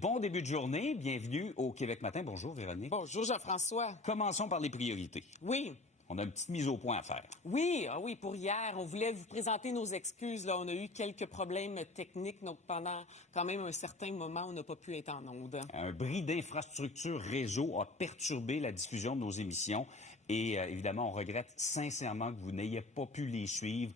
Bon début de journée, bienvenue au Québec Matin. Bonjour Véronique. Bonjour Jean-François. Commençons par les priorités. Oui. On a une petite mise au point à faire. Oui, pour hier, on voulait vous présenter nos excuses. Là, on a eu quelques problèmes techniques, donc pendant quand même un certain moment, on n'a pas pu être en onde. Un bris d'infrastructure réseau a perturbé la diffusion de nos émissions et évidemment, on regrette sincèrement que vous n'ayez pas pu les suivre.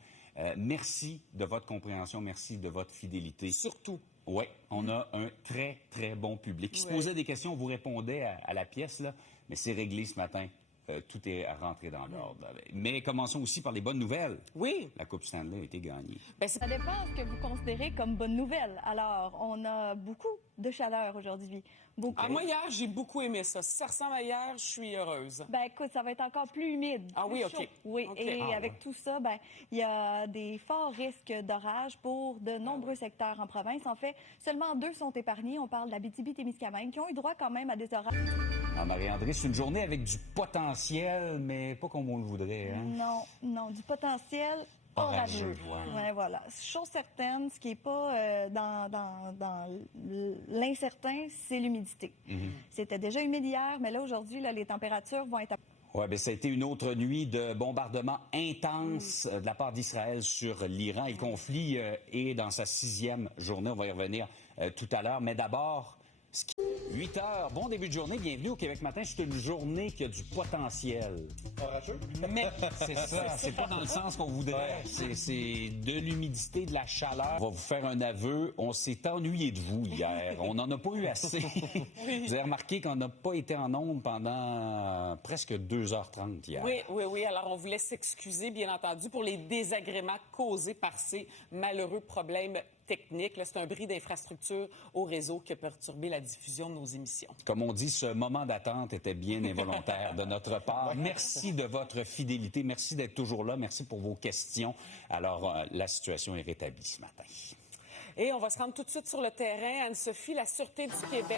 Merci de votre compréhension, merci de votre fidélité. Surtout. Oui, on a un très, très bon public. Qui se posait des questions, on vous répondait à la pièce, là, mais c'est réglé ce matin. Tout est rentré dans l'ordre. Mais commençons aussi par les bonnes nouvelles. Oui. La Coupe Stanley a été gagnée. Ça dépend ce que vous considérez comme bonne nouvelle. Alors, on a beaucoup de chaleur aujourd'hui. Beaucoup. Moi, hier, j'ai beaucoup aimé ça. Si ça ressemble à hier, je suis heureuse. Écoute, ça va être encore plus humide. Ah oui, chaud. OK. Oui, okay. Et avec tout ça, il y a des forts risques d'orage pour de nombreux secteurs en province. En fait, seulement 2 sont épargnés. On parle de l'Abitibi-Témiscamingue, qui ont eu droit quand même à des orages. Ah, Marie-André, c'est une journée avec du potentiel, mais pas comme on le voudrait. Hein? Non, du potentiel orageux. Voilà. Chose certaine, ce qui n'est pas dans l'incertain, c'est l'humidité. C'était déjà humide hier, mais là, aujourd'hui, les températures vont être... Oui, bien, ça a été une autre nuit de bombardements intenses de la part d'Israël sur l'Iran. Et le conflit est dans sa 6e journée. On va y revenir tout à l'heure. Mais d'abord, 8 heures, bon début de journée, bienvenue au Québec Matin. C'est une journée qui a du potentiel. Orageux? Mais c'est ça, c'est pas dans le sens qu'on voudrait. C'est de l'humidité, de la chaleur. On va vous faire un aveu, on s'est ennuyé de vous hier. On n'en a pas eu assez. Vous avez remarqué qu'on n'a pas été en ondes pendant presque 2h30 hier. Oui. Alors, on voulait s'excuser, bien entendu, pour les désagréments causés par ces malheureux problèmes technique. C'est un bris d'infrastructure au réseau qui a perturbé la diffusion de nos émissions. Comme on dit, ce moment d'attente était bien involontaire de notre part. Merci de votre fidélité. Merci d'être toujours là. Merci pour vos questions. Alors, la situation est rétablie ce matin. Et on va se rendre tout de suite sur le terrain. Anne-Sophie, la Sûreté du Québec